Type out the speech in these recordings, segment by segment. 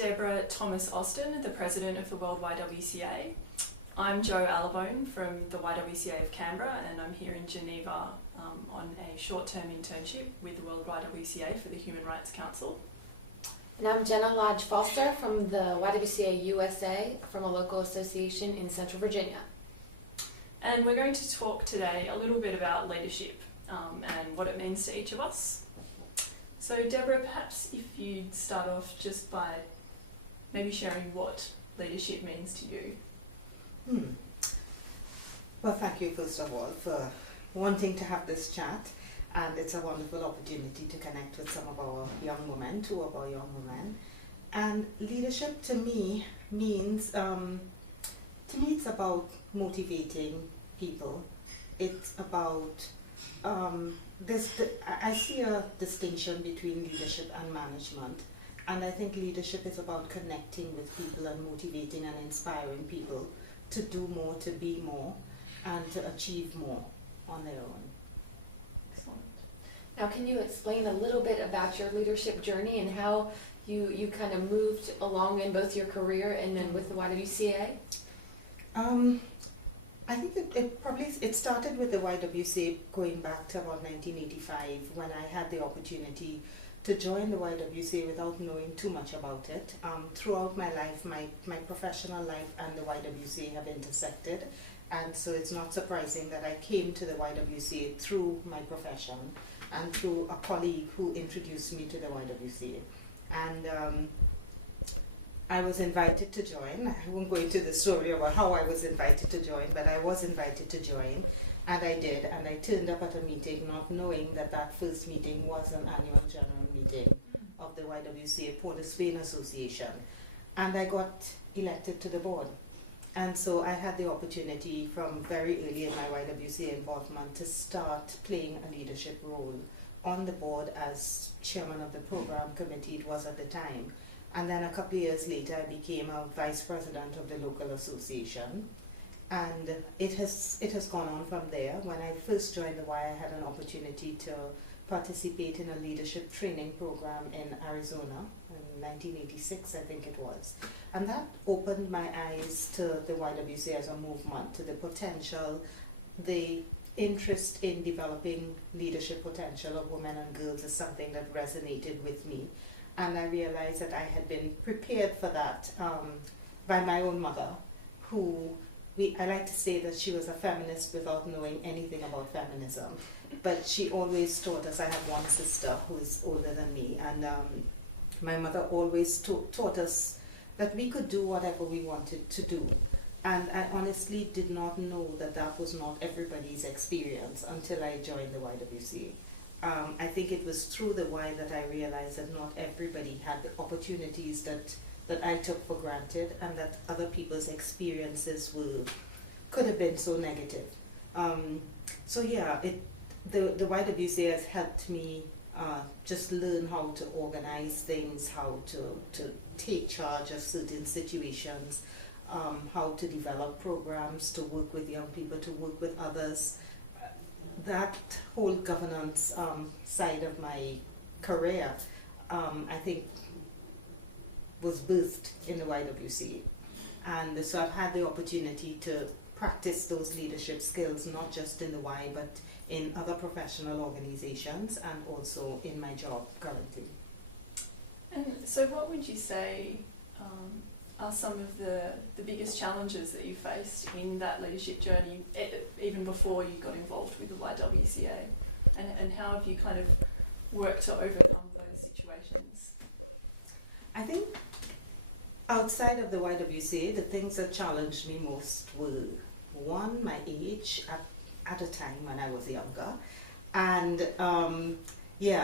Deborah Thomas Austin, the President of the World YWCA. I'm Jo Allabone from the YWCA of Canberra, and I'm here in Geneva on a short-term internship with the World YWCA for the Human Rights Council. And I'm Jenna Lodge Foster from the YWCA USA from a local association in Central Virginia. And we're going to talk today a little bit about leadership and what it means to each of us. So Deborah, perhaps if you'd start off just by maybe sharing what leadership means to you. Well, thank you first of all for wanting to have this chat, and it's a wonderful opportunity to connect with some of our young women, two of our young women. And leadership to me means, it's about motivating people. It's about, I see a distinction between leadership and management. And I think leadership is about connecting with people and motivating and inspiring people to do more, to be more, and to achieve more on their own. Excellent. Now, can you explain a little bit about your leadership journey and how you kind of moved along in both your career and then with the YWCA? I think it started with the YWCA going back to about 1985 when I had the opportunity to join the YWCA without knowing too much about it. Throughout my life, my professional life and the YWCA have intersected, and so it's not surprising that I came to the YWCA through my profession and through a colleague who introduced me to the YWCA. And I was invited to join. I won't go into the story about how I was invited to join, but I was invited to join, and I did. And I turned up at a meeting not knowing that that first meeting was an annual general meeting of the YWCA Port of Spain Association. And I got elected to the board. And so I had the opportunity from very early in my YWCA involvement to start playing a leadership role on the board as chairman of the program committee it was at the time. And then a couple of years later, I became a vice president of the local association. And it has gone on from there. When I first joined the Y, I had an opportunity to participate in a leadership training program in Arizona in 1986, I think it was. And that opened my eyes to the YWCA as a movement, to the potential, the interest in developing leadership potential of women and girls is something that resonated with me. And I realized that I had been prepared for that by my own mother, who, I like to say that she was a feminist without knowing anything about feminism. But she always taught us, I have one sister who is older than me, and my mother always taught us that we could do whatever we wanted to do. And I honestly did not know that that was not everybody's experience until I joined the YWCA. I think it was through the Y that I realized that not everybody had the opportunities that I took for granted, and that other people's experiences could have been so negative. So yeah, the YWCA has helped me just learn how to organize things, how to take charge of certain situations, how to develop programs, to work with young people, to work with others. That whole governance side of my career, I think, was birthed in the YWCA. And so I've had the opportunity to practice those leadership skills, not just in the Y, but in other professional organizations and also in my job currently. And so what would you say are some of the biggest challenges that you faced in that leadership journey, even before you got involved with the YWCA? And how have you kind of worked to overcome those situations? I think outside of the YWCA, the things that challenged me most were, one, my age at a time when I was younger. And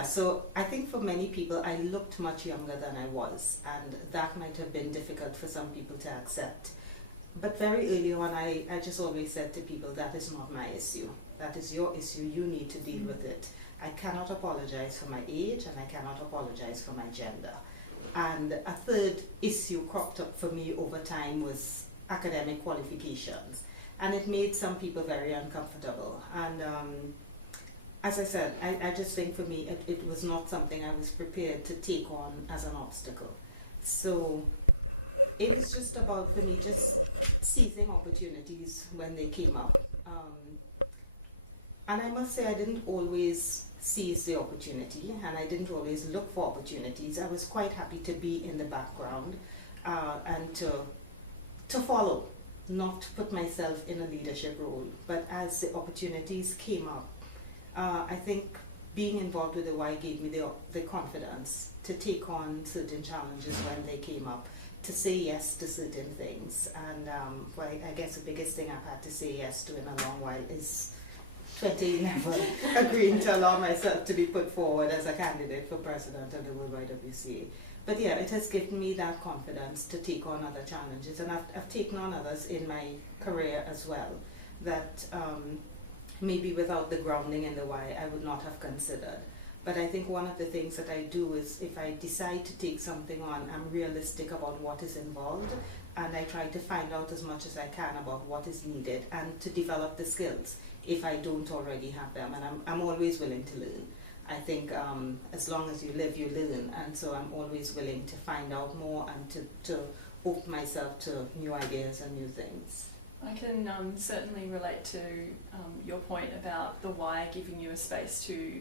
so I think for many people, I looked much younger than I was, and that might have been difficult for some people to accept. But very early on, I just always said to people, that is not my issue. That is your issue. You need to deal with it. I cannot apologize for my age, and I cannot apologize for my gender. And a third issue cropped up for me over time was academic qualifications. And it made some people very uncomfortable. And as I said, I just think for me, it was not something I was prepared to take on as an obstacle. So it was just about, for me, just seizing opportunities when they came up. And I must say, I didn't always seize the opportunity, and I didn't always look for opportunities. I was quite happy to be in the background and to follow, not to put myself in a leadership role. But as the opportunities came up, I think being involved with the Y gave me the confidence to take on certain challenges when they came up, to say yes to certain things. And well, I guess the biggest thing I've had to say yes to in a long while is 2011, agreeing to allow myself to be put forward as a candidate for president of the World YWCA. But yeah, it has given me that confidence to take on other challenges, and I've taken on others in my career as well that maybe without the grounding in the Y I would not have considered. But I think one of the things that I do is, if I decide to take something on, I'm realistic about what is involved, and I try to find out as much as I can about what is needed and to develop the skills if I don't already have them. And I'm always willing to learn. I think as long as you live, you learn, and so I'm always willing to find out more and to open myself to new ideas and new things. I can certainly relate to your point about the Y giving you a space to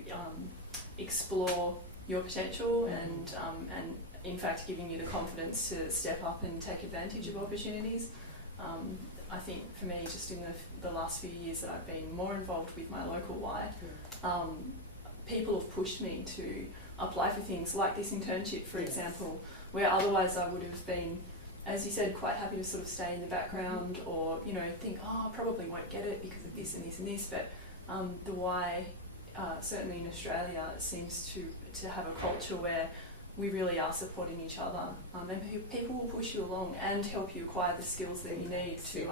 explore your potential and in fact giving you the confidence to step up and take advantage of opportunities. I think for me, just in the last few years that I've been more involved with my local Y, people have pushed me to apply for things like this internship, for example, where otherwise I would have been, as you said, quite happy to sort of stay in the background or, you know, think, oh, I probably won't get it because of this and this and this. But the Y, certainly in Australia, seems to have a culture where we really are supporting each other, and people will push you along and help you acquire the skills that you need to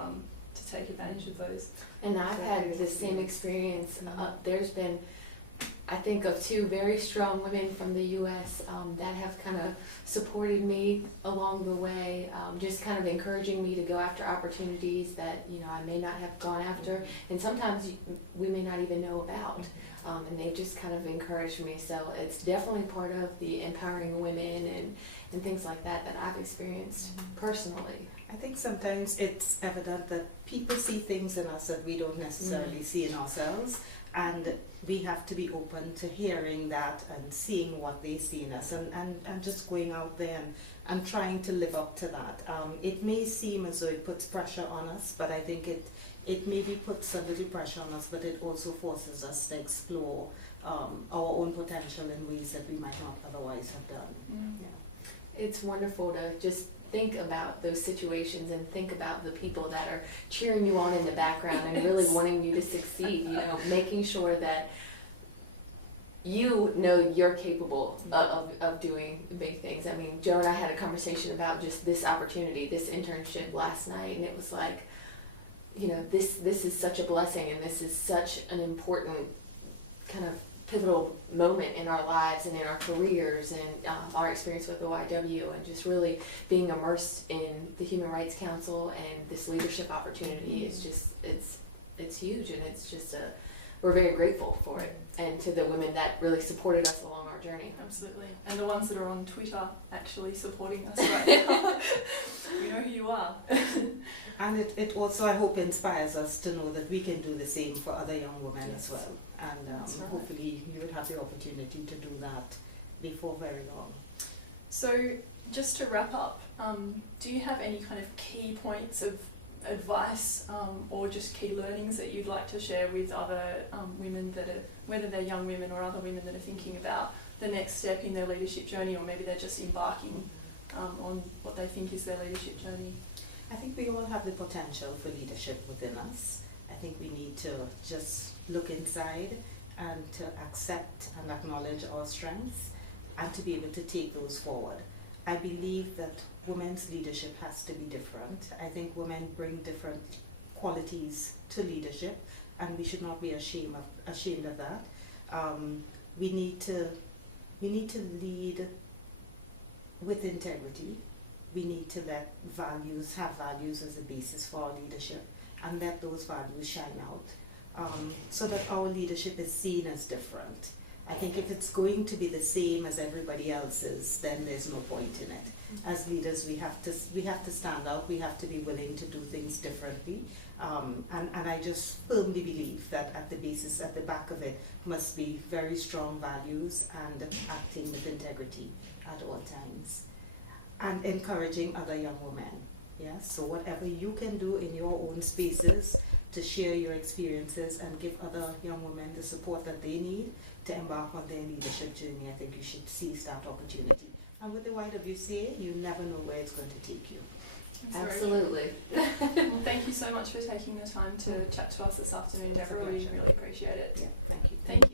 take advantage of those. And I've had the same experience. There's been, I think, of two very strong women from the U.S. That have kind of supported me along the way, just kind of encouraging me to go after opportunities that, you know, I may not have gone after, and sometimes we may not even know about. And they've just kind of encouraged me. So it's definitely part of the empowering women and things like that that I've experienced personally. I think sometimes it's evident that people see things in us that we don't necessarily see in ourselves, and we have to be open to hearing that and seeing what they see in us, and just going out there and trying to live up to that. It may seem as though it puts pressure on us, but I think it maybe puts a little pressure on us, but it also forces us to explore our own potential in ways that we might not otherwise have done. Yeah. It's wonderful to just think about those situations and think about the people that are cheering you on in the background and really wanting you to succeed, you know, making sure that you know you're capable of doing big things. I mean, Joe and I had a conversation about just this opportunity, this internship last night, and it was like, you know, this is such a blessing, and this is such an important kind of pivotal moment in our lives and in our careers and our experience with the YW, and just really being immersed in the Human Rights Council and this leadership opportunity is just, it's huge, and it's just we're very grateful for it, and to the women that really supported us along our journey. Absolutely. And the ones that are on Twitter actually supporting us right now. You know who you are. And it also, I hope, inspires us to know that we can do the same for other young women as well. And hopefully you would have the opportunity to do that before very long. So just to wrap up, do you have any kind of key points of advice or just key learnings that you'd like to share with other women that are, whether they're young women or other women that are thinking about the next step in their leadership journey, or maybe they're just embarking on what they think is their leadership journey? I think we all have the potential for leadership within us. I think we need to just look inside and to accept and acknowledge our strengths and to be able to take those forward. I believe that women's leadership has to be different. I think women bring different qualities to leadership, and we should not be ashamed of that. We need to lead with integrity. We need to have values as a basis for our leadership, and let those values shine out, so that our leadership is seen as different. I think if it's going to be the same as everybody else's, then there's no point in it. As leaders, we have to stand out. We have to be willing to do things differently. And I just firmly believe that at the basis, at the back of it, must be very strong values and acting with integrity at all times, and encouraging other young women. Yes, so whatever you can do in your own spaces to share your experiences and give other young women the support that they need to embark on their leadership journey, I think you should seize that opportunity. And with the YWCA, you never know where it's going to take you. Absolutely. Well, thank you so much for taking the time to chat to us this afternoon, Deborah. We really appreciate it. Yeah, thank you. Thank you.